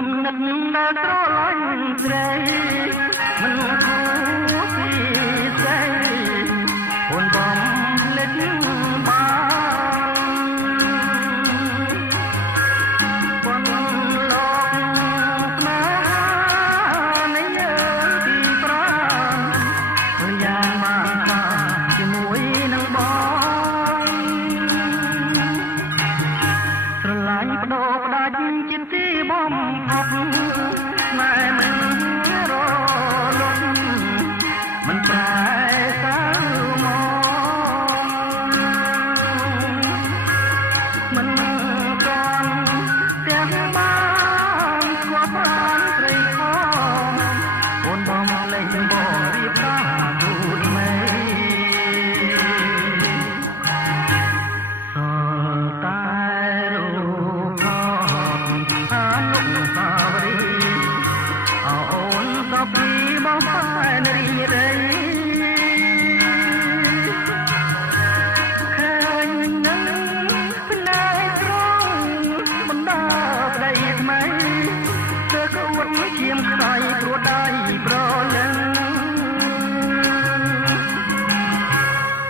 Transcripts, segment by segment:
គុំនឹកដល់ស្រឡាញ់ស្រីមិនគួរពីស្រីអូនបំភ្លេចបានប៉ុនលោកស្នេហានៃយើងទីប្រាណយ៉ាងមកជាមួយនឹងបងស្រឡាញ់បដូរផ្ដាច់ជាទីបំផុតស្នេហ៍មិនរលត់មិនប្រែសើមកមិនก่อนទាំងបានស្គាល់បានព្រៃខំអូនបងលេងបងរៀបការទូតមេសល់តែរូបថតអនុស្សាវរីយ៍អូនក៏ពីបងផែនរីដីឃើញនឹងផ្នែកត្រង់បណ្ដាប្តីថ្មីទើបក៏អួតឈាមខ្សោយព្រោះដៃប្រលឹង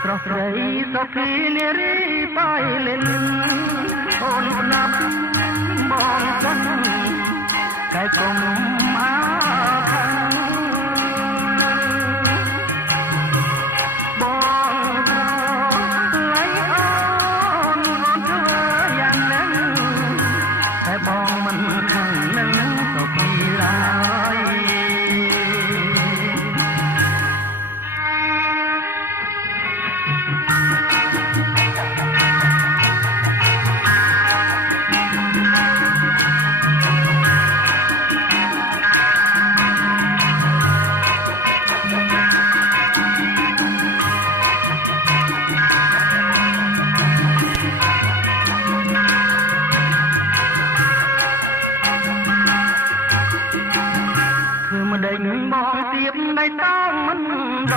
ស្រស់ស្រីសុភីនារីបាយលិនអូនស្ដាប់បងសិនកាយកុំមកខាងបងស្រឡាញ់អូនធ្វើយ៉ាងហ្នឹងតែបងមិនខាងនឹងសុភីឡើយធ្វើមិនដេញបងទៀបដៃតោមិនដ